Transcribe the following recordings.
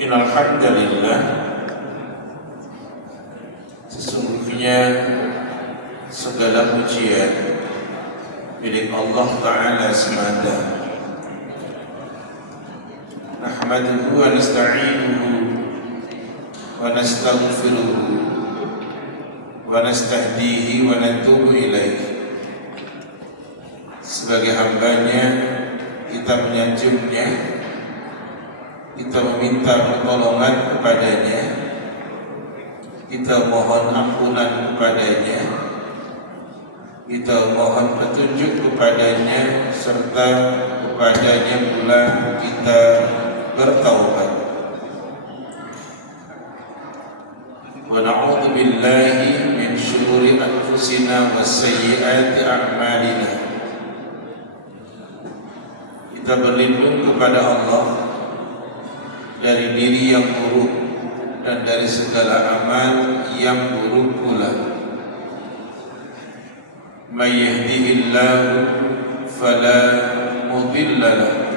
Innal hamdalillah, sesungguhnya segala pujian milik Allah Ta'ala semata. Nahmaduhu wa nasta'inuhu wa nastaghfiruhu wa nastahdihi wa natubu ilaih. Sebagai hambanya, kita menyanjungnya, kita meminta pertolongan kepadanya, kita mohon ampunan kepadanya, kita mohon petunjuk kepadanya, serta kepadanya pula kita bertaubat. Wa na'udzu billahi min syururi anfusina wa sayyiati a'malina. Kita berlindung kepada Allah dari diri yang buruk dan dari segala amal yang buruk pula. May yahdihillahu fala mudilla lahu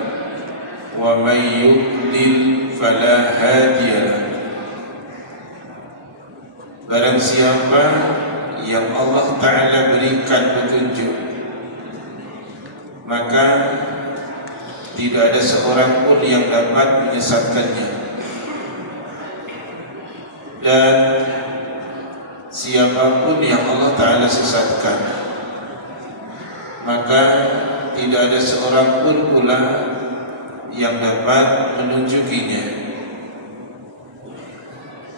wa may yudlil fala hadiya lahu. Barang siapa yang Allah Ta'ala berikan petunjuk, maka tidak ada seorang pun yang dapat menyesatkannya. Dan siapapun yang Allah Ta'ala sesatkan, maka tidak ada seorang pun pula yang dapat menunjukinya.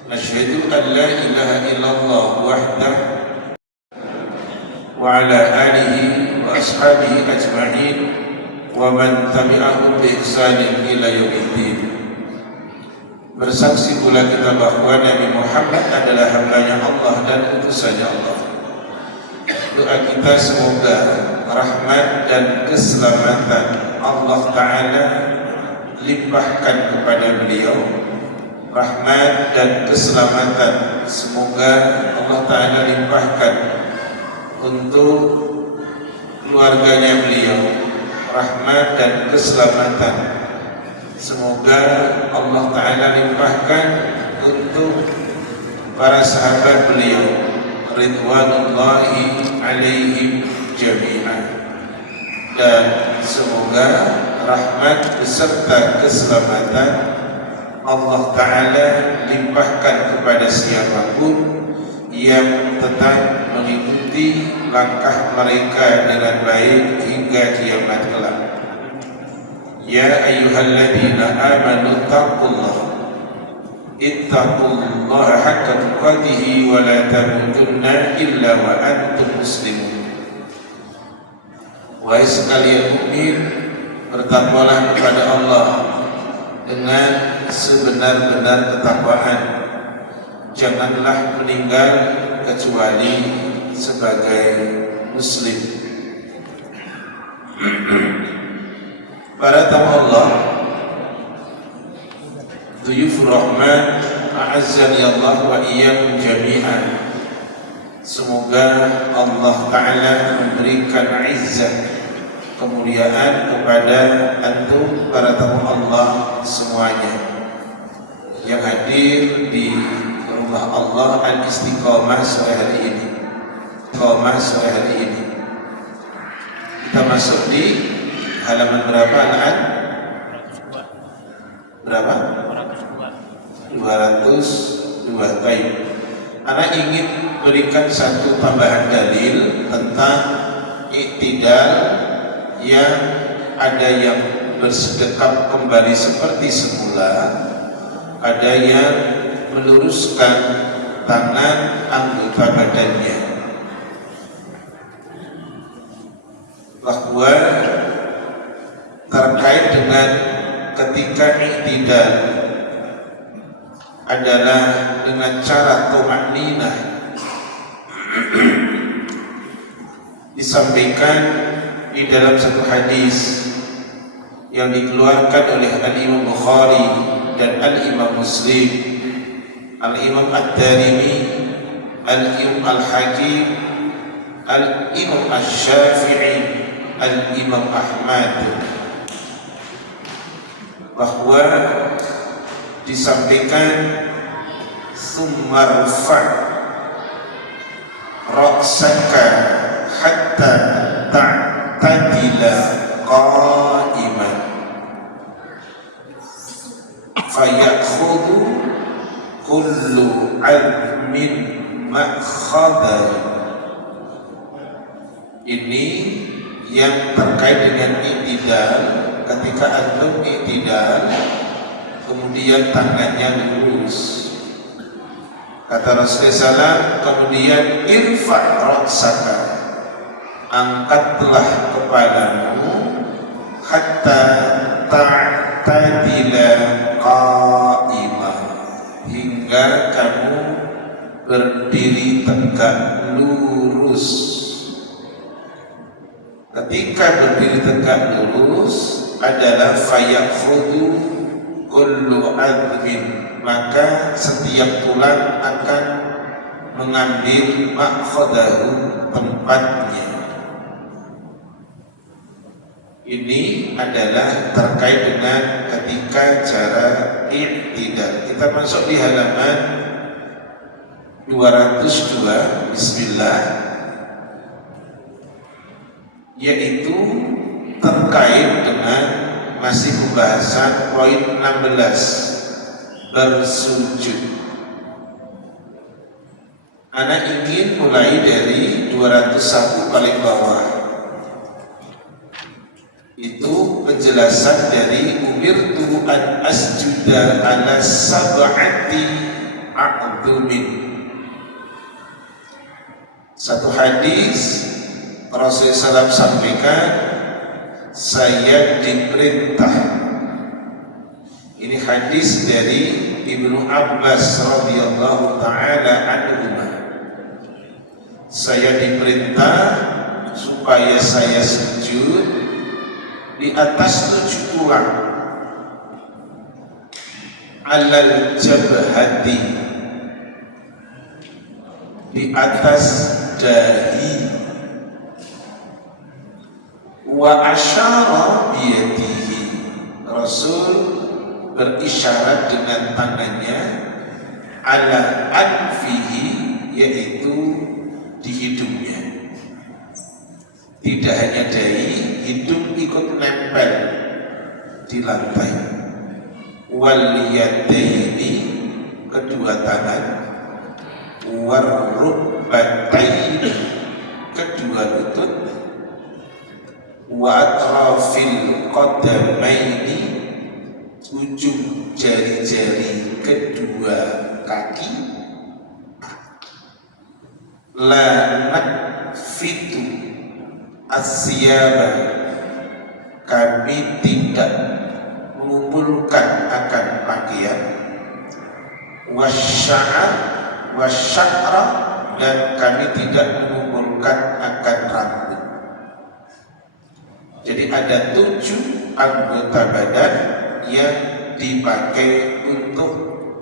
Asyhadu an la ilaha illallah wahdah wa ala alihi wa ashabihi ajma'in wa man tabi'ahum bi ihsanin ila yaumiddin. Bersaksi pula kita bahwa Nabi Muhammad adalah hamba-Nya Allah dan utusannya Allah. Doa kita semoga rahmat dan keselamatan Allah Ta'ala limpahkan kepada beliau. Rahmat dan keselamatan semoga Allah Ta'ala limpahkan untuk keluarganya beliau. Rahmat dan keselamatan semoga Allah Ta'ala limpahkan untuk para sahabat beliau ridwanullahi alaihim jami'an. Dan semoga rahmat beserta keselamatan Allah Ta'ala limpahkan kepada siapapun yang tetap mengikuti langkah mereka dengan baik hingga kiamat kelak. Ya ayyuhalladzina amanu ittaqullaha haqqa tuqatih wa la tamutunna illa wa antum muslimun. Wahai sekalian mukmin, bertakwalah kepada Allah dengan sebenar-benar ketakwaan. Janganlah meninggal kecuali sebagai muslim. Para tamu Allah, Duyufur Rahman, a'azzani Allah wa iyyakum jami'an. Semoga Allah Ta'ala memberikan izzah, kemuliaan kepada antum para tamu Allah semuanya yang hadir di rumah Allah Al-Istiqamah sore hari ini. Kita masuk di halaman berapa anak? Berapa? 202. Baik. Anak ingin berikan satu tambahan dalil tentang iktidal, yang ada yang bersedekap kembali seperti semula, ada yang meluruskan tangan anggota badannya. Bahwa terkait dengan ketika iktidal adalah dengan cara tumaninah, disampaikan di dalam satu hadis yang dikeluarkan oleh Al-Imam Bukhari dan Al-Imam Muslim, Al-Imam Ad-Darimi, Al-Imam Al-Hakim, Al-Imam Asy-Syafi'i, Al-Imam Ahmad, bahwa disampaikan summarfa ra'saka hatta ta'tadila qa'iman fayakhudhu kullu 'azmin ma'khadha. Ini yang terkait dengan i'tidal. Ketika antum i'tidal, kemudian tangannya lurus, kata Rasulullah SAW, kemudian irfa' ra'saka, angkatlah kepadamu, hatta ta'tadila qa'imah, hingga kamu berdiri tegak lurus. Ketika berdiri tegak lurus adalah fayakhudhu kullu 'azmin, maka setiap tulang akan mengambil ma'khadahu, tempatnya. Ini adalah terkait dengan ketika cara i'tidal. Kita masuk di halaman 202, bismillah, yaitu terkait dengan masih pembahasan poin 16, bersujud. Anak ingin mulai dari 201 paling bawah. Itu penjelasan dari umirtu an asjuda ala sab'ati a'dhumin. Satu hadis Rasulullah SAW sampaikan, saya diperintah. Ini hadis dari Ibnu Abbas radhiyallahu taala anhuma. Saya diperintah supaya saya sujud di atas 7 tulang, alal jabhati, di atas dahi, wa asyara biyadihi, Rasul berisyarat dengan tangannya, ala anfihi, yaitu di hidungnya. Tidak hanya dahi, hidung ikut nempel di lantai. Wal yadaini, kedua tangan, war rukbataini, kedua lutut, wa atrafil qadamaini, ujung jari-jari kedua kaki, la nakfitu asyaba, kami tidak mengumpulkan akan pakaian, wasya'ra, dan kami tidak mengumpulkan akan rambut. Jadi ada 7 anggota badan yang dipakai untuk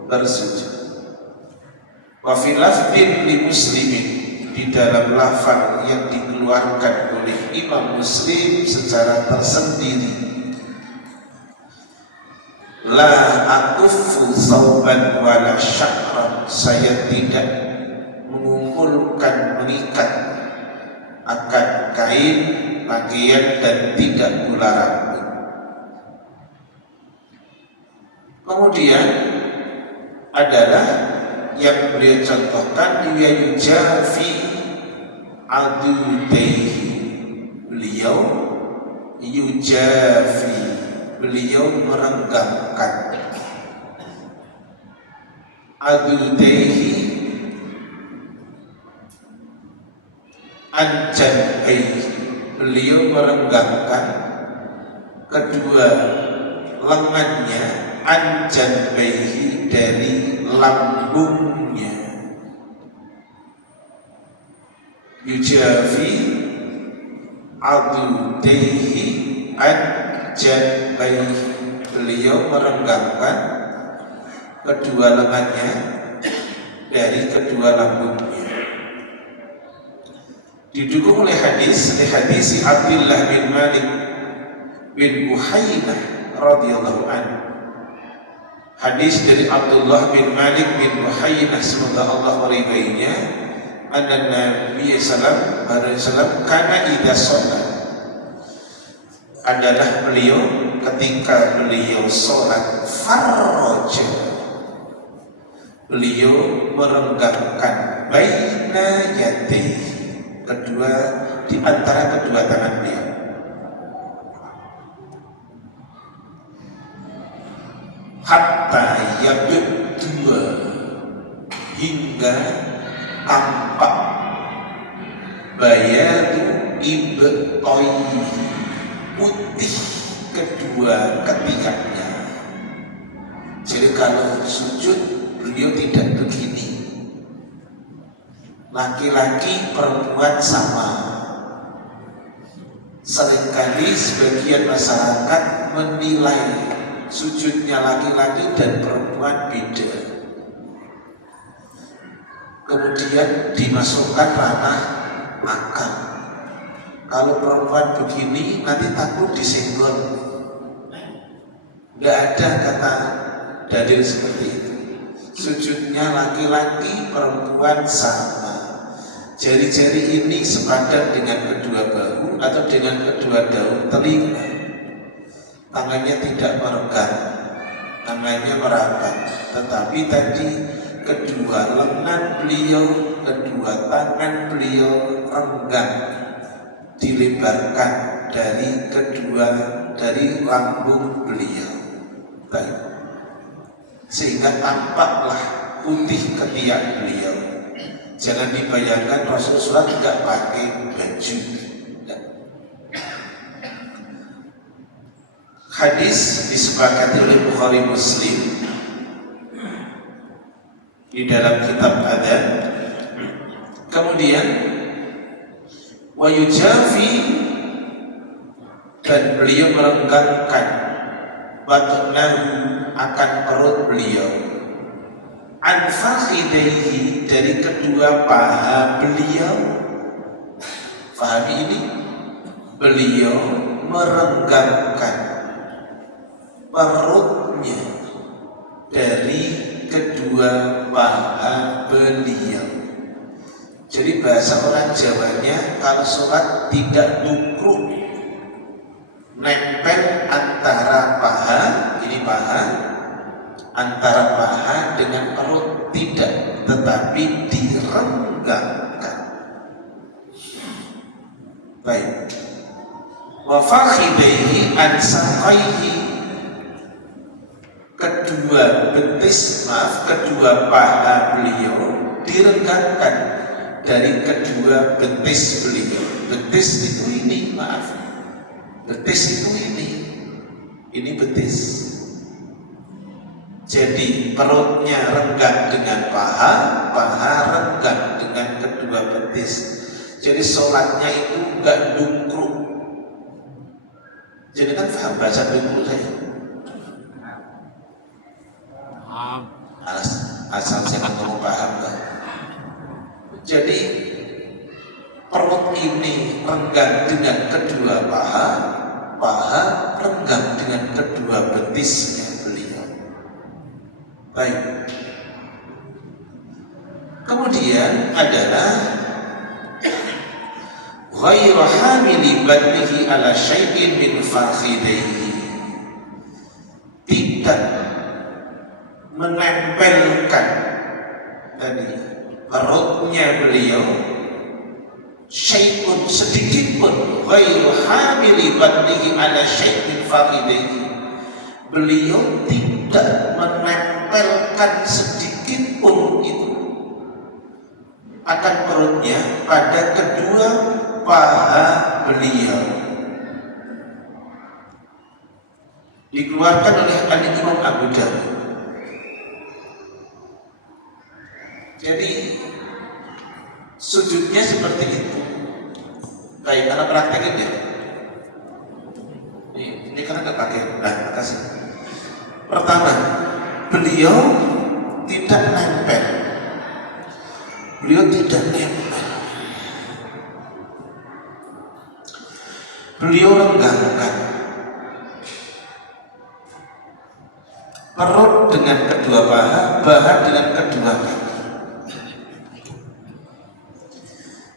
bersujud. Wa fi lafdhin li muslimin, di dalam lafaz yang dikeluarkan oleh Imam Muslim secara tersendiri, la aquffu thawban wala sya'ran, saya tidak mengumpulkan, mengikat akan kain, pakaian, dan tidak pula rambut. Kemudian adalah yang beliau contohkan, yujafi adudaihi, beliau yujafi, beliau merenggangkan, adudaihi anjanaihi, beliau merenggangkan kedua lengannya, anjanaihi, dari lambungnya. Yujafi adudaihi anjanaihi, beliau merenggangkan kedua lengannya dari kedua lambungnya. Didukung oleh hadis Abdullah bin Malik bin Buhainah radhiyallahu anhu. Hadis dari Abdullah bin Malik bin Buhainah, semoga Allah meridainya, anna Nabi sallallahu alaihi wasallam kana idza shalat, adalah beliau ketika beliau sholat farroja, beliau merenggangkan baina yadayhi, kedua di antara kedua tangan beliau, hatta yabdua, hingga tampak bayadu ibtoyi, putih kedua ketiganya. Jadi kalau sujud beliau tidak begini, laki-laki perempuan sama. Seringkali sebagian masyarakat menilai sujudnya laki-laki dan perempuan beda, kemudian dimasukkan ranah akal. Kalau perempuan begini nanti takut disenggol. Nggak ada kata dalil seperti itu. Sujudnya laki-laki perempuan sama. Jari-jari ini sepadan dengan kedua bahu atau dengan kedua daun telinga. Tangannya tidak meregang, tangannya merapat. Tetapi tadi kedua lengan beliau, kedua tangan beliau renggang, dilebarkan dari lambung beliau. Baik. Sehingga tampaklah putih ketiak beliau. Jangan dibayangkan Rasulullah tidak pakai baju. Hadis disepakati oleh Bukhari Muslim di dalam kitab Adzan. Kemudian wa yujafi, dan beliau merenggangkan batnahu, akan perut beliau, an fakhidaihi, dari kedua paha beliau. Fahami ini, beliau merenggangkan perutnya dari kedua paha beliau. Jadi bahasa orang Jawanya, kalau sholat tidak nukruk, nempel antara paha, ini paha, antara paha dengan perut, tidak, tetapi direnggangkan. Baik. Wa fakhidaihi an saqaihi, kedua paha beliau direnggangkan dari kedua betis beliau. Betis itu ini, betis itu ini betis. Jadi perutnya renggang dengan paha, paha renggang dengan kedua betis. Jadi sholatnya itu enggak dungkruk. Jadi kan paham bahasa dungkruk saya? Asal saya ngomong paham kan? Jadi perut ini renggang dengan kedua paha, paha renggang dengan kedua betisnya beliau. Baik. Kemudian adalah ghairu hamili batnihi ala syai'in min fakhidaihi, tidak menempelkan tadi perutnya beliau syai'un, sedikit pun, ghairu hamili batnihi ala syai'in min fakhidaihi, beliau tidak menempelkan sedikit pun itu akan perutnya pada kedua paha beliau. Dikeluarkan oleh Imam Abu Dawud. Jadi sujudnya seperti itu. Baik, anak praktekin ya. Ini karena nggak pakai. Nah, makasih. Pertama, beliau tidak nempel. Beliau tidak nempel. Beliau renggangkan. perut dengan kedua paha, baha dengan kedua kaki.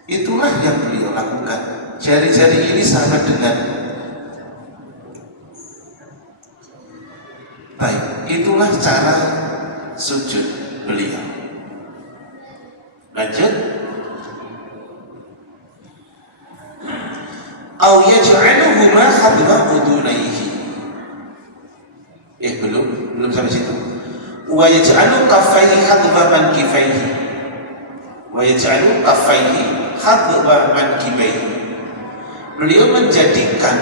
Itulah yang beliau lakukan. Jari-jari ini sama dengan baik. Itulah cara sujud beliau. Lanjut. Au yaj'aluhuma hadwa udunaihi. Belum sampai situ. Wa yaj'alu kaffaihi hadwa mankifaihi. Wa yaj'alu kaffaihi hadwa mankifaihi. Beliau menjadikan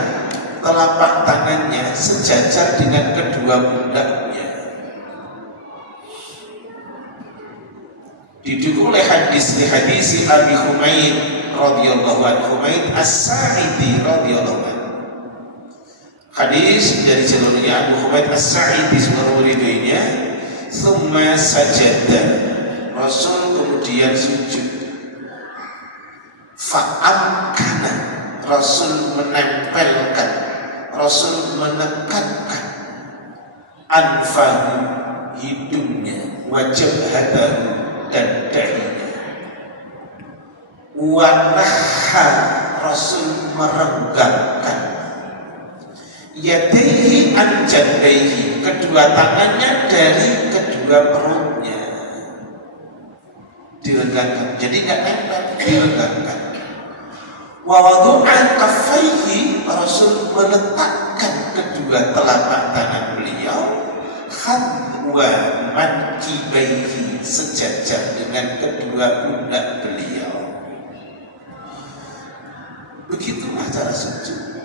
telapak tangannya sejajar dengan kedua pundaknya. Didukung oleh hadis Abi Humaid radhiyallahu anhu, Humaid As-Sa'idi radhiyallahu anhu. Hadis dari jalurnya Abu Humaid As-Sa'idi seluruh muridnya, "Tsumma sajada." Rasul kemudian sujud. Fa'amkana, Rasul menempelkan, Rasul menekankan anfahu, hidungnya, wajhatahu, dan dahinya. Wanaha, Rasul merenggangkan yadaihi an jandaihi, kedua tangannya dari kedua perutnya, direnggangkan, jadi nggak nempel, direnggangkan. Wa wadu'a kaffaihi, Rasul meletakkan kedua telapak tangan beliau hadwa mankibaihi, sejajar dengan kedua pundak beliau. Begitulah cara sujud.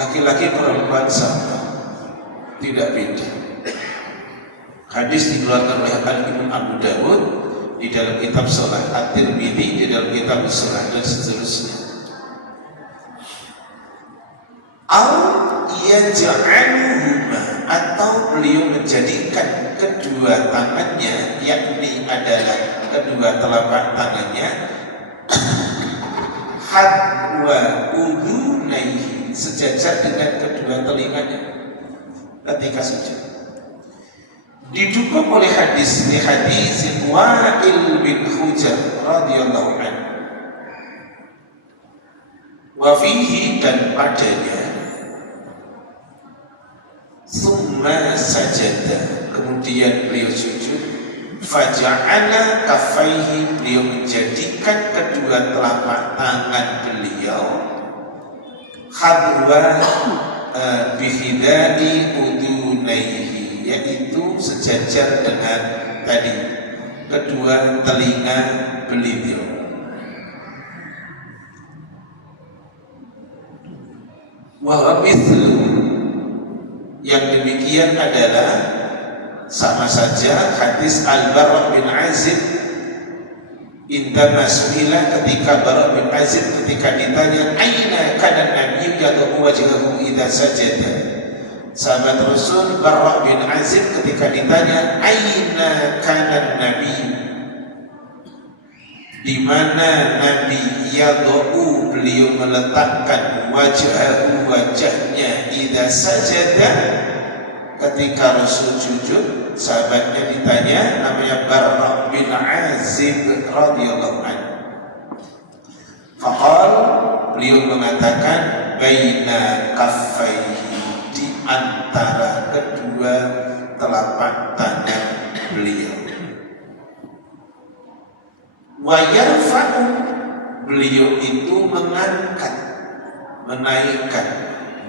Laki-laki perempuan sama, tidak beda. Hadis dikeluarkan oleh Imam Abu Dawud di dalam kitab Shalah, At-Tirmidzi di dalam kitab Shalah, dan seterusnya. Au yaj'aluhuma, atau beliau menjadikan kedua tangannya, yakni adalah kedua telapak tangannya, hadwa udunaihi, sejajar dengan kedua telinganya ketika sujud. Didukung oleh hadis Wa'il bin Hujr radhiyallahu anhu. Wa fihi, dan padanya, summa sajada, kemudian beliau sujud, faja'ala kaffaihi, beliau menjadikan kedua telapak tangan beliau hadwa bihidai udunaihi, yaitu sejajar dengan tadi kedua telinga beliau. Wa mithlu, yang demikian adalah sama saja hadis Al-Bara' bin Azib indama su'ila, ketika Bara' bin Azib ketika ditanya aina kana nabi yad'u wajhahu idza sajada. Sahabat Rasul Bara' bin Azib ketika ditanya aina kana nabi, di mana Nabi yad'u, beliau meletakkan wajhahu, wajahnya, idza sajada, ketika Rasul sujud. Sahabatnya ditanya, namanya Bara' bin Azib radhiyallahu anhu. Faqal, beliau mengatakan baina kaffaihi, di antara kedua telapak tangan beliau. Wa yarfa'u, beliau itu mengangkat, menaikkan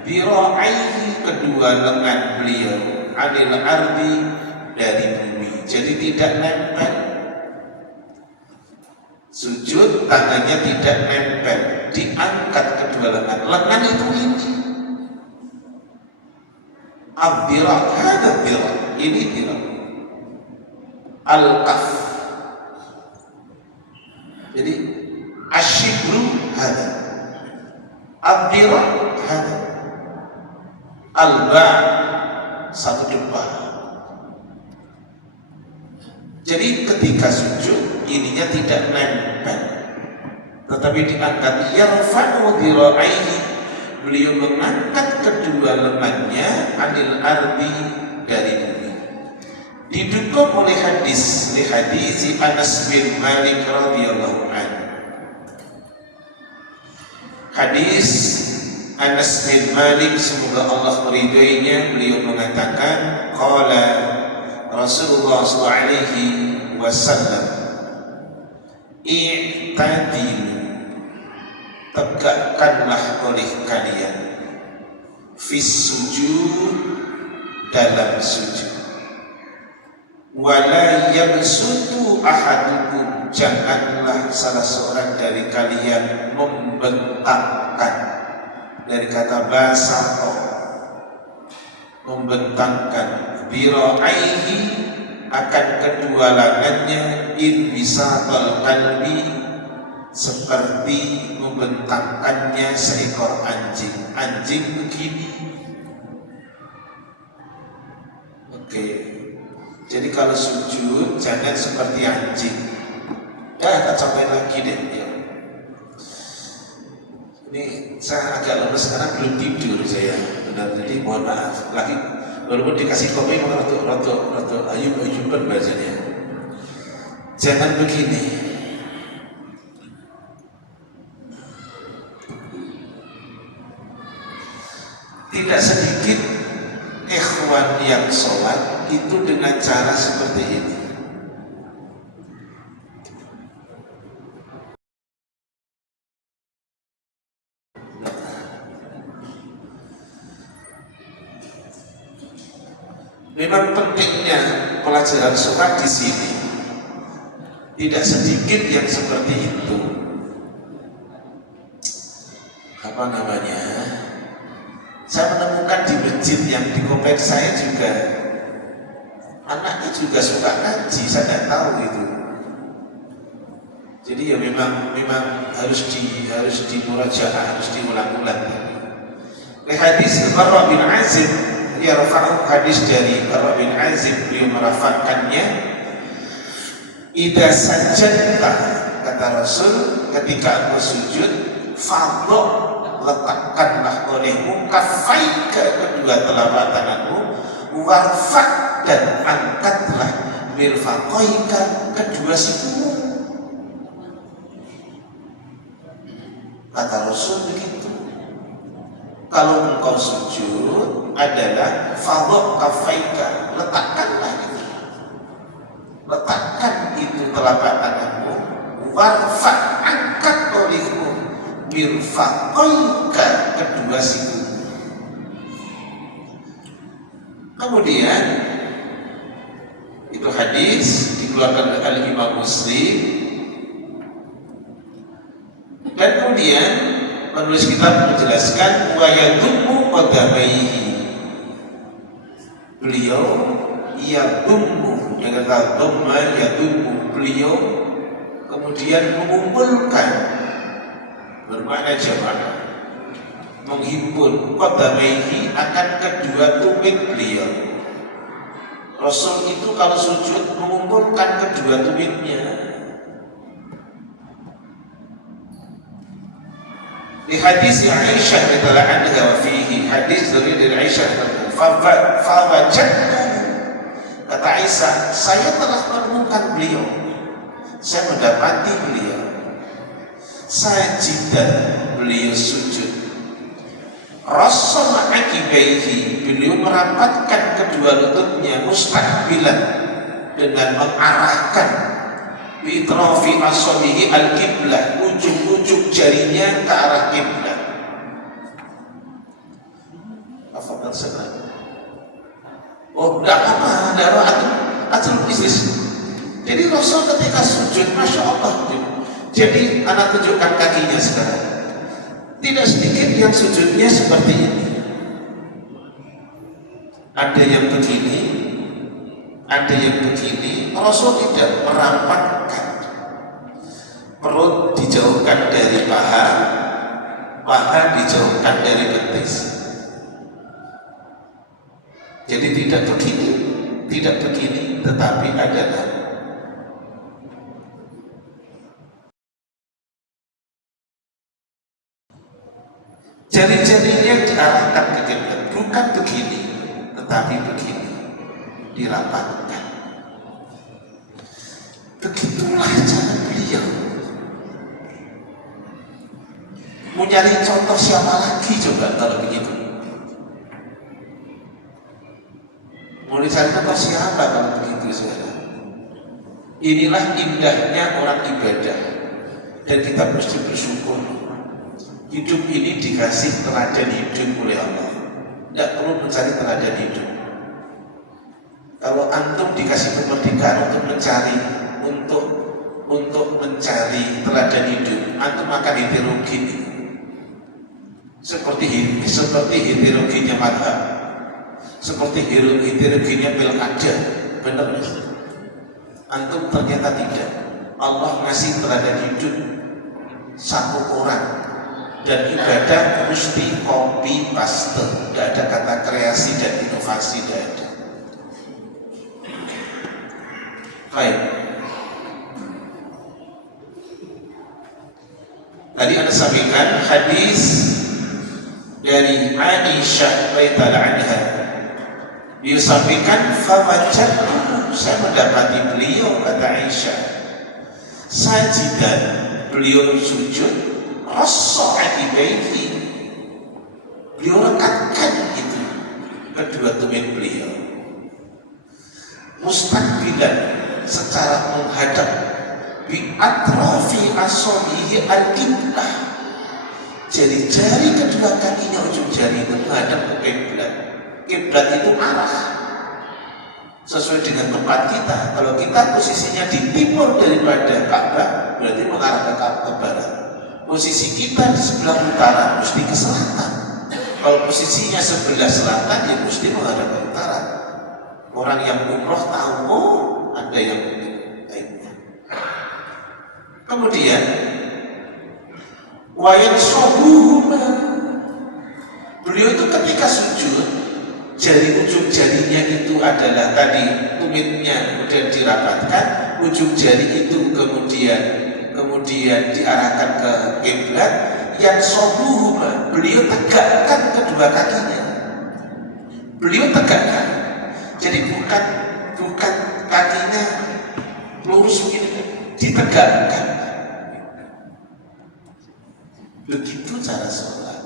dira'aihi, kedua lengan beliau, anil ardi, dari bumi, jadi tidak nempel. Sujud tangannya tidak nempel, diangkat kedua lengan. Lengan itu ini abdira, hadha dira, ini dira. Al-kaf, jadi asyibru hadha, abdira hadha, al-ba' satu depan. Jadi ketika sujud ininya tidak nempel, tetapi diangkat. Yarfa'u dira'aihi, beliau mengangkat kedua lengannya anil ardi dari bumi. Didukung oleh hadis Anas bin Malik radhiyallahu anhu. Hadis Anas bin Malik, semoga Allah meridhoinya, beliau mengatakan qala Rasulullah SAW, i'tadilu, tegakkanlah oleh kalian, fis sujud, dalam sujud, wala yabsutu ahadukum, janganlah salah seorang dari kalian membentangkan, dari kata basato, membentangkan, bira'aihi, akan kedua lengannya, in bisatal qalbi, seperti membentangkannya seekor anjing. Anjing begini. Oke. Jadi kalau sujud jangan seperti anjing. Tak sampai lagi deh ya. Ini saya agak lemes karena belum tidur saya. Benar, jadi mohon maaf. Lagi walaupun dikasih kopi malah rotok ayub-ayuban bacanya. Jangan begini. Tidak sedikit ikhwan yang sholat itu dengan cara seperti ini. Memang pentingnya pelajaran sholat di sini. Tidak sedikit yang seperti itu. Apa namanya? Saya menemukan di masjid yang di komplek saya juga anaknya juga suka ngaji, saya tidak tahu itu. Jadi ya memang harus dimurajaah, harus diulang-ulang. Hadis Barra bin Azib, ya rafa'u, hadis dari Barra bin Azib, beliau merafatkannya, idza sajadta, kata Rasul, ketika engkau sujud, fadho, letakkanlah olehmu kafaika, kedua telapak tanganmu, warfa, dan angkatlah mirfaqaika, kedua sikumu. Kata Rasul begitu. Kalau engkau sujud adalah fadho kafaika, letakkanlah itu, letakkan itu telapak tanganmu, warfa, angkat olehmu mirfaqaika, kedua siku. Kemudian itu hadis dikeluarkan oleh Imam Muslim, dan kemudian penulis kitab menjelaskan wa yadummu qadamaihi, beliau yadummu dengan kata dhamma, yadummu, beliau kemudian mengumpulkan, bermakna jamak, menghimpun, qadamaihi, akan kedua tumit beliau. Rasul itu kalau sujud mengumpulkan kedua tumitnya. Di hadis Aisyah radhiyallahu anha, wa fihi, hadis dari Aisyah, fawajadtu, kata Aisyah, saya telah menemukan beliau, saya mendapati beliau sajidan, beliau sujud, rasul akibaihi, beliau merapatkan kedua lututnya, mustaqbilan, dengan mengarahkan bitrafi asabihi al-qiblah, ujung-ujung jarinya ke arah kiblat. Apa maksudnya? Oh, tidak apa, tidak apa, atul bisnis. Jadi Rasul ketika sujud, masya Allah. Jadi anak tunjukkan kakinya sekarang. Tidak sedikit yang sujudnya seperti ini. Ada yang begini, ada yang begini. Rasul tidak merapatkan. Perut dijauhkan dari paha, paha dijauhkan dari betis. Jadi tidak begini, tetapi adalah Jari-jarinya diarahkan ke kiblat, bukan begini, tetapi begini, dirapatkan. Begitulah cara beliau. Mau nyari contoh siapa lagi coba kalau begitu? Mau dicari contoh siapa kalau begitu saudara? Inilah indahnya orang ibadah, dan kita mesti bersyukur. Hidup ini dikasih teladan hidup oleh Allah. Tidak perlu mencari teladan hidup. Kalau antum dikasih kemerdekaan untuk mencari teladan hidup, antum akan heterogen. Seperti heterogennya madhab, seperti heterogennya pilkada, benar mas? Antum ternyata tidak. Allah ngasih teladan hidup satu orang. Dan ibadah mesti copy paste, tidak ada kata kreasi dan inovasi, tidak ada. Baik. Tadi Anda sampaikan hadis dari Aisyah radhiyallahu anha. Dia sampaikan, "Fawajadtu," saya mendapati beliau, kata Aisyah, sajidan, beliau sujud, As-sa'idaihi, beliau rekatkan itu kedua tumit beliau, mustaqbilan, secara menghadap, bi atrafi asabihi al-qiblah, jari-jari kedua kakinya, ujung jari itu menghadap ke kiblat. Kiblat itu arah sesuai dengan tempat kita. Kalau kita posisinya di timur daripada Ka'bah, berarti mengarah ke barat. Posisi kita di sebelah utara mesti ke selatan. Kalau posisinya sebelah selatan, ya mesti menghadap ke utara. Orang yang umroh tahu, oh ada yang lainnya. Kemudian wayan sobuhuma, beliau itu ketika sujud, jari ujung jarinya itu adalah tadi tumitnya kemudian dirapatkan, ujung jari itu kemudian diarahkan ke kiblat. Yang sobuhuma, beliau tegakkan kedua kakinya, beliau tegakkan. Jadi bukan kakinya lurus begini, ditegakkan. Begitu cara sholat.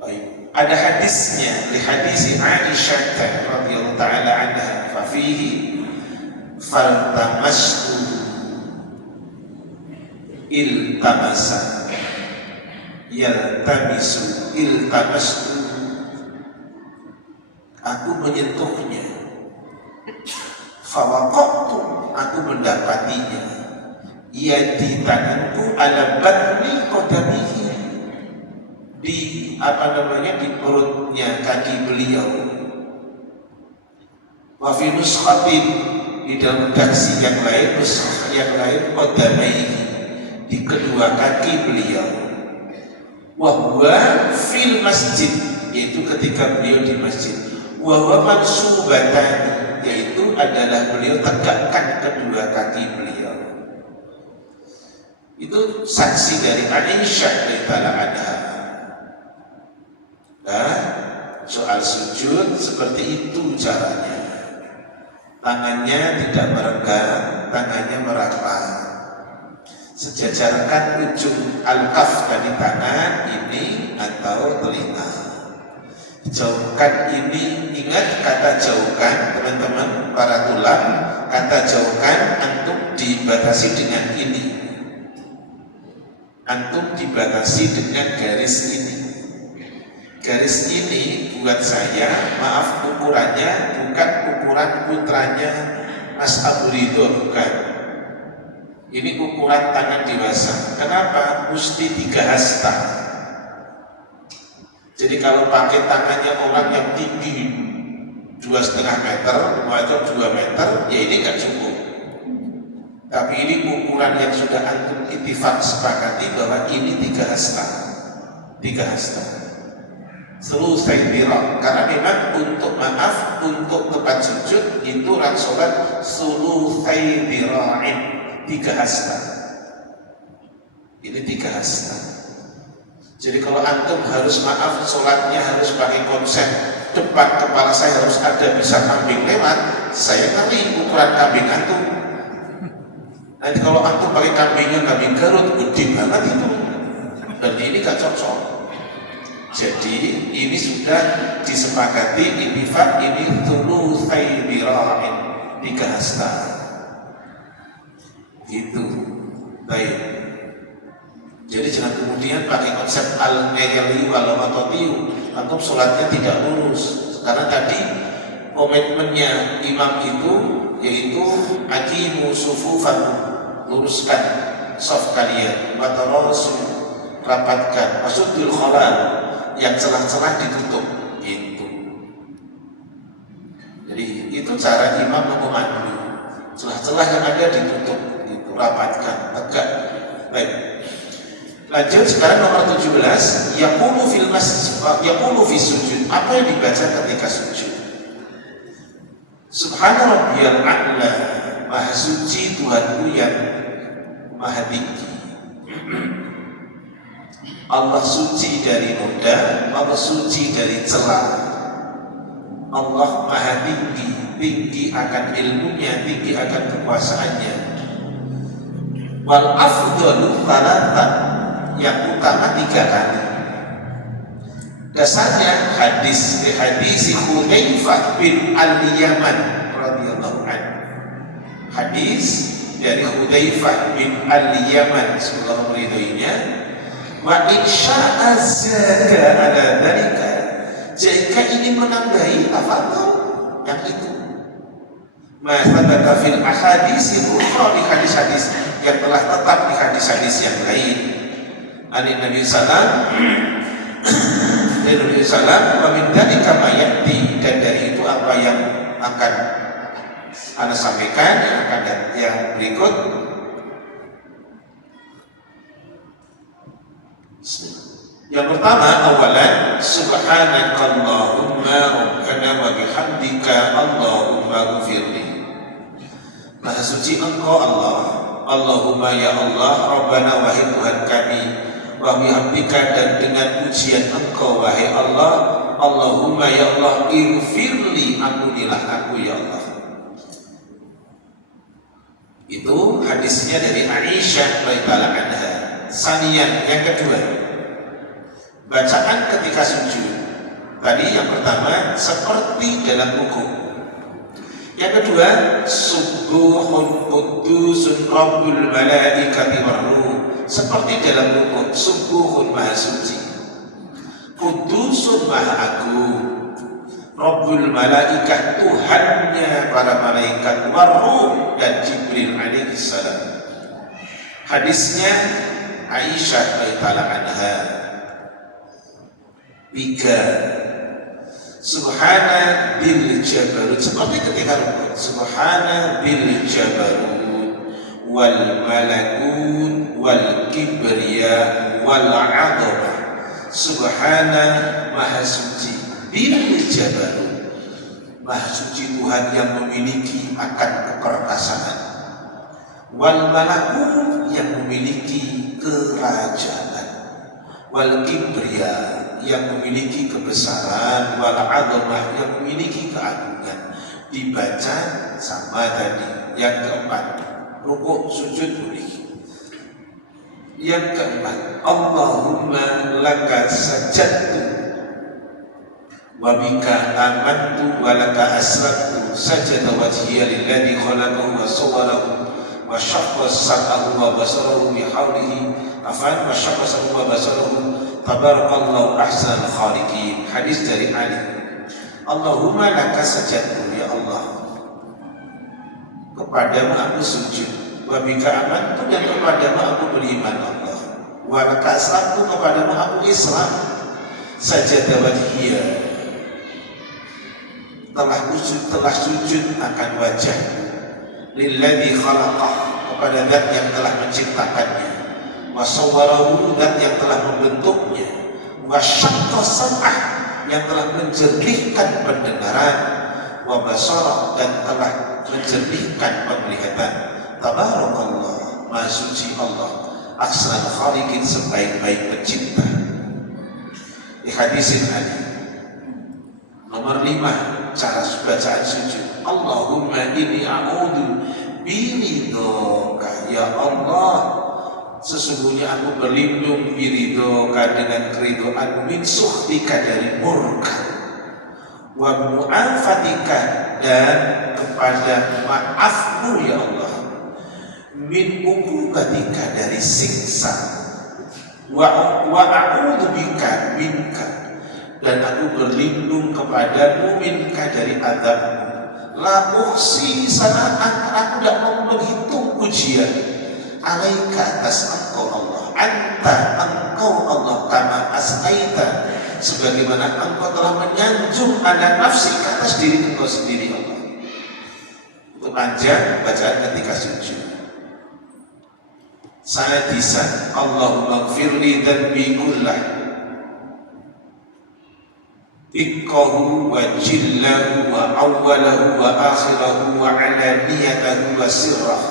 Baik. Ada hadisnya, di hadis Aisyah radhiyallahu taala anha, fa fihi faltamastu iltamasa yaltamisu iltamastu, aku menyentuhnya, fawaqtu, aku mendapatinya, ia di tanganku, ala batni qadamihi, di di perutnya kaki beliau, wa fi nuskhatin, di dalam redaksi yang lain qadamaihi, di kedua kaki beliau, wa huwa fil masjid, yaitu ketika beliau di masjid, wa huwa mansubatan, yaitu adalah beliau tegakkan kedua kaki beliau. Itu saksi dari Aisyah radhiyallahu anha. Nah, soal sujud seperti itu caranya. Tangannya tidak merenggang, tangannya merapat. Sejajarkan ujung al-kaf dari tangan ini atau telinga. Jauhkan ini, ingat kata jauhkan teman-teman para tulang, kata jauhkan antum dibatasi dengan ini. Antum dibatasi dengan garis ini. Garis ini buat saya, maaf ukurannya bukan ukuran putranya Mas Abu Ridho, bukan. Ini ukuran tangan dewasa. Kenapa? Mesti 3 hasta. Jadi kalau pakai tangannya orang yang tinggi 2,5 meter atau 2 meter, ya ini nggak cukup. Tapi ini ukuran yang sudah antum ittifaq sepakati bahwa ini 3 hasta. 3 hasta. Selusai dirah, karena memang untuk tempat sujud itu sholat selusai dira'in, 3 hasta. Ini 3 hasta. Jadi kalau antum harus maaf sholatnya harus pakai konsep depan kepala saya harus ada bisa kambing lewat, saya ngeri ukuran kambing antum. Nanti kalau antum pakai kambingnya kambing Garut gede banget itu, dan ini gak cocok. Jadi ini sudah disepakati ittifaq ini thulutsai dira'in 3 hasta. Gitu. Baik. Jadi jangan kemudian pakai konsep al-ghayri wal matotiu, antum sholatnya tidak lurus. Karena tadi komitmennya imam itu yaitu aqimu sufufakum, luruskan shaf kalian, watarasu, rapatkan, wasuddul khalal, yang celah-celah ditutup itu. Jadi itu cara imam memandu, celah-celah yang ada ditutup, gitu, rapatkan, tegak. Baik. Lanjut sekarang nomor 17, yaqulu fil masjid, yaqulu fi sujud. Apa yang dibaca ketika sujud? Subhana rabbiyal a'la, maha suci Tuhanku yang maha tinggi. Allah suci dari noda, Allah suci dari celah. Allah maha tinggi, tinggi akan ilmunya, tinggi akan kekuasaannya. Wal afdalu thalathan, yang utama 3 kali. Dasarnya hadis Hudzaifah bin Al-Yaman radhiyallahu anhu. Hadis dari Hudzaifah bin Al-Yaman sallallahu ridhoinya, wa insya'a zaka ala dzalika, jika ingin menambahi tafadhol yang itu. Ma thabata fil ahadits ukhra, di hadis-hadis yang telah tetap di hadis-hadis yang lain. Ani Nabi sallallahu dari Nabi sallallahu wa min dzalika ma yati, dan dari itu apa yang akan Anda sampaikan yang akan yang berikut. Yang pertama, awalan subhanakallahumma rabbana wa bihamdika allahumma ghfirli. Maha suci engkau Allah, Allahumma ya Allah, rabbana wahai Tuhan kami, wa bihamdika, dan dengan pujian engkau wahai Allah, Allahumma ya Allah, ighfirli, ampunilah aku ya Allah. Itu hadisnya dari Aisyah radhiyallahu anha. Saniyan, yang kedua, bacaan ketika sujud. Tadi yang pertama seperti dalam buku. Yang kedua, subuhun qudusun rabbul malaikati warruh, seperti dalam buku. Subuhun maha suci, qudusun maha agung, rabbul malaikat Tuhannya para malaikat, warruh dan Jibril alaihi salam. Hadisnya Aisyah radhiyallahu anha. 3, subhana bil jabarut, seperti ketika rukuk. Subhana bil jabarut wal malakut wal kibriya wal adhamah. Subhana maha suci, bil jabarut maha suci Tuhan yang memiliki akan keperkasaan, wal malakut yang memiliki kerajaan, wal kibriya yang memiliki kebesaran, wal azamah yang memiliki keagungan. Dibaca sama tadi. Yang keempat, rukuk sujud boleh. Yang keempat, Allahumma laka sajadtu wa bika amantu wa laka aslamtu, sajada wajhiya lilladzi khalaqahu wa sawwarahu wa syaqqa sam'ahu wa basarahu bi haulihi afan wa syaqqa sam'ahu wa basarahu tabarakallahu ahsanul khaliqin. Hadis dari Ali. Allahumma laka sajadtu, ya Allah, kepadamu aku sujud, wa bika amantu, dan kepadamu aku beriman Allah, wa laka aslamtu, kepadamu aku Islam, sajada wajhiya, telah sujud akan wajahmu, lilladzi khalaqah, kepada zat yang telah menciptakannya, wa sawwarahu, zat yang telah membentuknya, wa syaqqa sam'ah, yang telah menjernihkan pendengaran, wa basarah, dan telah menjernihkan penglihatan. Tabarakallah, maha suci Allah, ahsanul khaliqin, sebaik-baik pencipta. Di hadisin Ali nomor 5 cara bacaan sujud, Allahumma inni a'udzu biridhoka, ya Allah sesungguhnya aku berlindung biridhoka dengan keridhoanmu, min sukhtika dari murka, wa mu'afatika dan kepada maafmu ya Allah, min uqubatika dari siksa, wa a'udzu bika minka dan aku berlindung kepadamu minka dari azabmu, la uhsi sana'an aku tidak mau menghitung pujian, alaika atas engkau Allah, anta engkau Allah, kama asnaita sebagaimana engkau telah menyanjung ala nafsi atas diri engkau sendiri Allah. Itu panjang bacaan ketika sujud. Sadisan, Allahumma gfirli dhanbi kullah dikkahu wa jillahu wa awwalahu wa akhirahu wa alaniyatahu wa sirrah.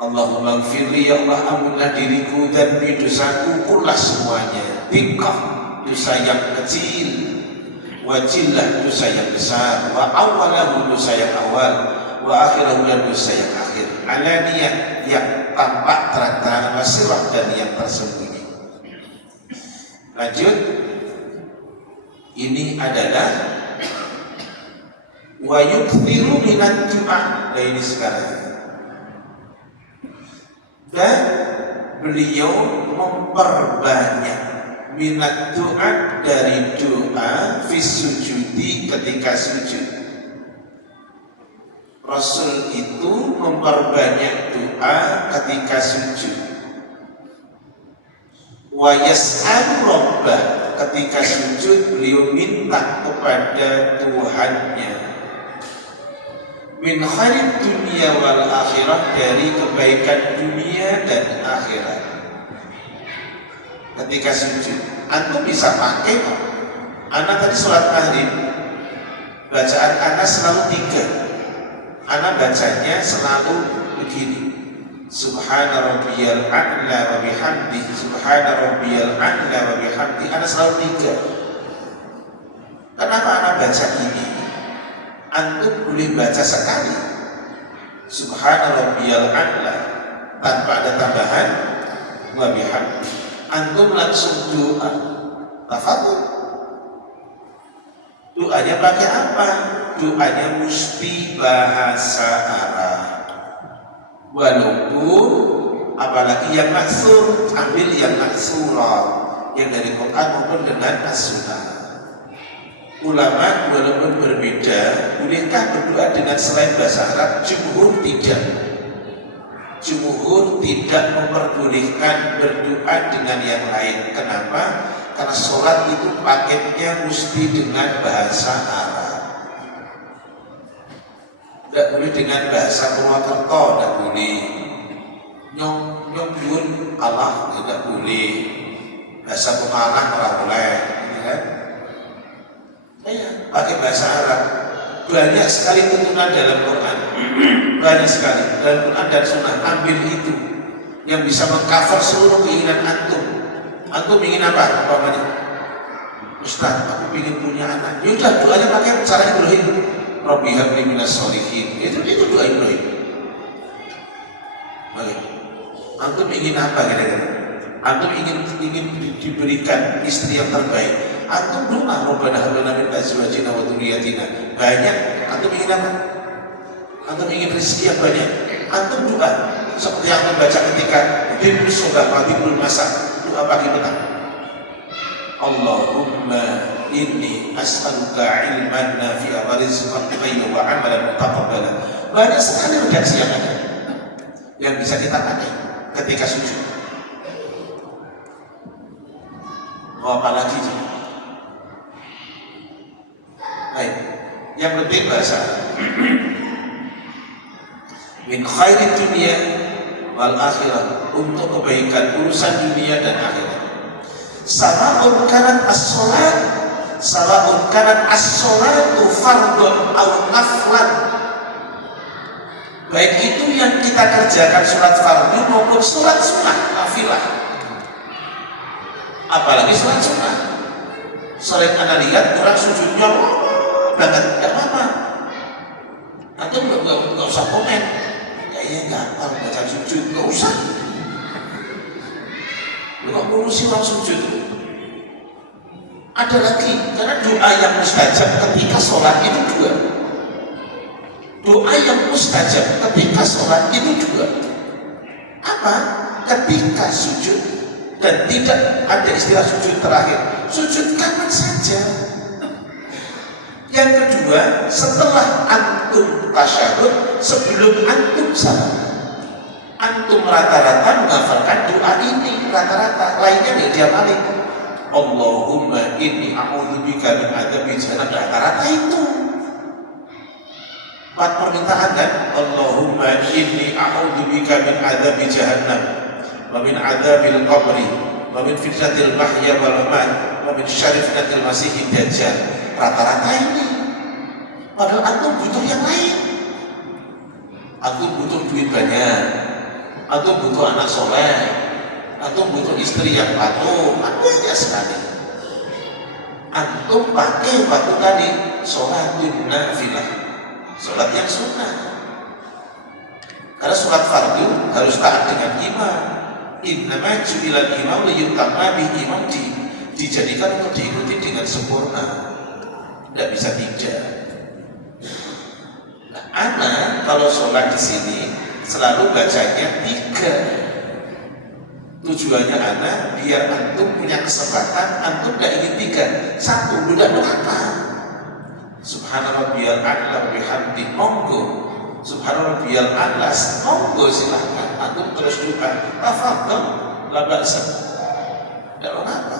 Allahumma gfirli, ya Allah ampunilah diriku dan dosaku kullah semuanya, dikkah dosa yang kecil, wa jillah dosa yang besar, wa awwalahu dosa yang awal, wa akhirahu dan dosa yang akhir, alaniyah yang tampak terang-terangan, wasirah dan yang tersembunyi. Lanjut, ini adalah wa yukthiru minat du'a. Nah ini sekarang, dan beliau memperbanyak minat doa dari doa fis sujudi ketika sujud. Rasul itu memperbanyak doa ketika sujud. Wa yas'alu rabbah, ketika sujud beliau minta kepada Tuhannya, min khairid dunia wal akhirah, dari kebaikan dunia dan akhirat. Ketika sujud antum bisa pakai kok. Anak tadi sholat maghrib bacaan anak selalu 3. Anak bacanya selalu begini, subhana rabbiyal a'la wa bihamdi, subhana rabbiyal a'la wa bihamdi. Anak selalu 3. Kenapa anak baca ini? Antum boleh baca sekali subhana rabbiyal a'la tanpa ada tambahan wa bihamdi. Antum langsung doa, tafadhol. Doanya pakai apa? Doanya mesti bahasa Arab. Walaupun apalagi yang maksur, ambil yang maksurah, yang dari Quran maupun dengan as-sunnah. Ulama walaupun berbeda, bolehkah berdoa dengan selain bahasa Arab? Jumhur tidak. Jumhur tidak memperbolehkan berdoa dengan yang lain. Kenapa? Karena sholat itu paketnya mesti dengan bahasa Arab. Tidak boleh dengan bahasa Purwokerto, tidak boleh. Nyong nyun Allah tidak boleh. Bahasa Pemalang ora boleh, kan? Pakai bahasa Arab. Banyak sekali tuntunan dalam Quran. Banyak sekali dalam Quran dan Sunnah. Ambil itu yang bisa mengcover seluruh keinginan antum. Antum ingin apa? Umpamanya, Ustaz, aku ingin punya anak. Yaudah, doanya pakai cara Ibrahim. Rabbi habli minas sholihin. Itu doa Ibrahim. Oke. Antum ingin apa kira-kira? Antum ingin diberikan istri yang terbaik. Antum doa Rabbana hab lana min azwajina wa dzurriyyatina. Banyak. Antum ingin apa? Antum ingin rezeki yang banyak. Antum doa seperti yang antum baca ketika Ibnu Sodah Ibnu Masak. Doa pagi petang. Allahumma inni as'aluka ilman nafi'a wa rizqan tayyiban wa amalan mutaqabbala. Banyak sekali redaksi yang ada yang bisa kita pakai ketika sujud. Mau apa lagi? Baik, yang penting bahasa min khairid dunia wal akhirah, untuk kebaikan urusan dunia dan akhirat. Sawa'un kanat as-sholat, sawa'un kanat as-sholatu fardun aw naflan, baik itu yang kita kerjakan sholat fardu maupun sholat sunnah nafilah. apalagi sholat sunnah. Sering Anda lihat orang sujudnya banget, nggak apa-apa. Atau nggak usah komen. Ya gampang baca sujud, nggak usah. Lu kok ngurusi orang sujud? Ada lagi, karena doa yang mustajab ketika sholat itu dua. Doa yang mustajab ketika sholat itu dua. Apa? Ketika sujud, dan tidak ada istilah sujud terakhir. Sujud kapan saja. Yang kedua, setelah antum tasyahud, sebelum antum salam. Antum rata-rata menghafalkan doa ini, rata-rata. Lainnya nih dia balik. Allahumma inni a'udzubika min adzabi jahannam, rata-rata itu. 4 permintaan kan? Allahumma inni a'udzubika min adzabi jahannam wa min adzabil qabri wa min fitnatil mahya wal mamat wa min syarri fitnatil masiihid dajjal. Rata-rata ini. Padahal antum butuh yang lain. Antum butuh duit banyak. Antum butuh anak soleh. Antum butuh istri yang patuh. Banyak sekali. Antum pakai waktu tadi sholatun nafilah, sholat yang sunnah. Karena sholat fardu harus taat dengan imam. Innama ju'ilal imam liyutamma bihi, imam dijadikan untuk diikuti dengan sempurna. Tidak bisa tidak. Nah, ana kalau sholat di sini selalu bacanya 3. Tujuannya ana biar antum punya kesempatan, antum tidak ingin 3, 1 udah berapa? Subhanarabbiyal a'la wa bihamdi, monggo. Subhanarabbiyal a'la, monggo silahkan. Antum terus doa, tafadhol, la ba'sa. Tidak apa-apa.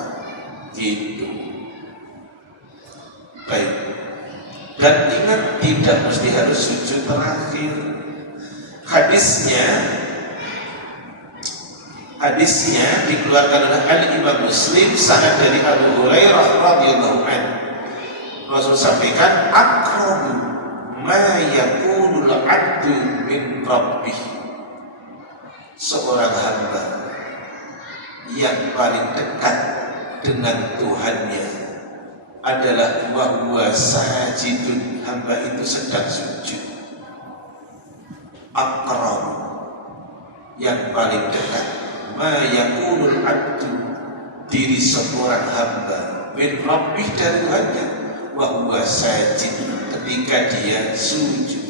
Gitu. Baik. Dan ingat, tidak mesti harus sujud terakhir. Hadisnya dikeluarkan oleh Al-Imam Muslim sanad dari Abu Hurairah radhiyallahu anhu. Rasul sampaikan, aqrabu ma yakunul 'abdu min rabbih. Seorang hamba yang paling dekat dengan Tuhannya adalah wa huwa sajidun, hamba itu sedang sujud. Aqrabu, yang paling dekat, ma yakunul 'abdu, diri seorang hamba, min rabbih, dari Tuhannya, wa huwa sajid, ketika dia sujud.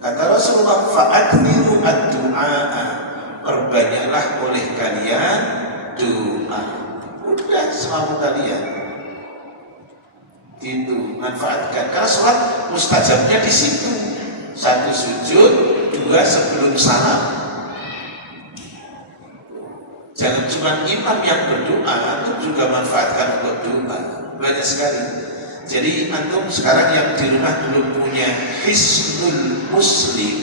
Kata Rasulullah, fa'akthiru ad-du'a, perbanyaklah oleh kalian doa. Udah semampu kalian. Itu manfaatkan. Karena sholat mustajabnya di situ. 1 sujud, 2 sebelum salam. Jangan cuma imam yang berdoa, antum juga manfaatkan untuk doa. Banyak sekali. Jadi antum sekarang yang di rumah belum punya Hisnul Muslim,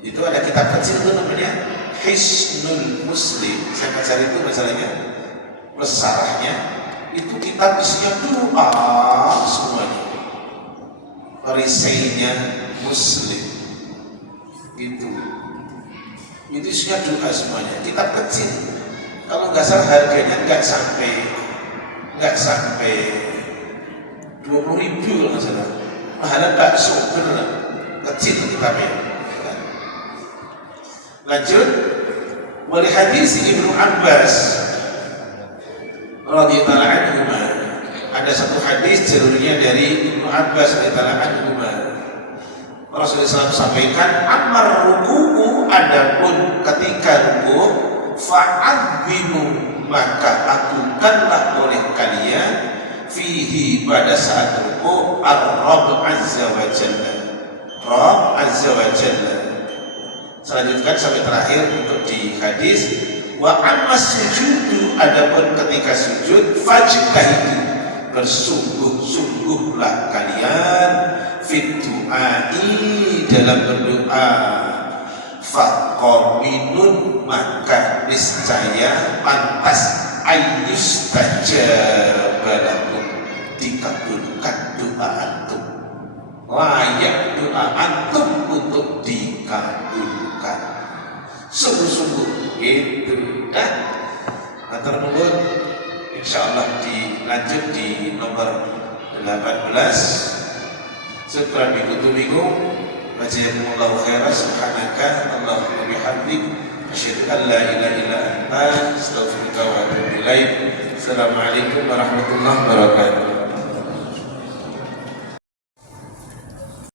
itu ada kitab kecil itu namanya Hisnul Muslim. Saya baca itu masalahnya plus sarahnya. Itu kitab isinya doa semuanya. Perisainya Muslim. Gitu. Itu isinya doa semuanya. Kitab kecil. Kalau nggak salah harganya nggak sampai 20.000 kalau nggak salah. Mahalan bakso beneran. Kecil kitabnya. Lanjut. Wali hadis Ibnu Abbas radhiyallahu anhu, ada satu hadis jalurnya dari Ibnu Abbas radhiyallahu anhu. Rasulullah SAW sampaikan, amar ruku'u, adapun ketika ruku', fa'adhimu, maka agungkanlah oleh kalian, fihi, pada saat ruku', ar-Rabb azza wa jalla, Rabb azza wa jalla. Selanjutkan sampai terakhir untuk di hadis, wa amma sujudu, adapun ketika sujud, fajtahidu, bersungguh-sungguhlah kalian, fit du'ai, dalam berdoa, faqaminun, maka niscaya pantas, ayyustajabalakum, dikabulkan doa antum, layak doa antum untuk dikabulkan. Sungguh-sungguh gitu dah. Matur nuwun. insyaallah dilanjut di nomor 18. Syukran bikutubikum wa jazakumullahu khairan. Subhanaka Allahumma bihamdik asyhadu an la ilaha illa anta astaghfiruka wa atubu ilaik. Assalamualaikum warahmatullahi wabarakatuh.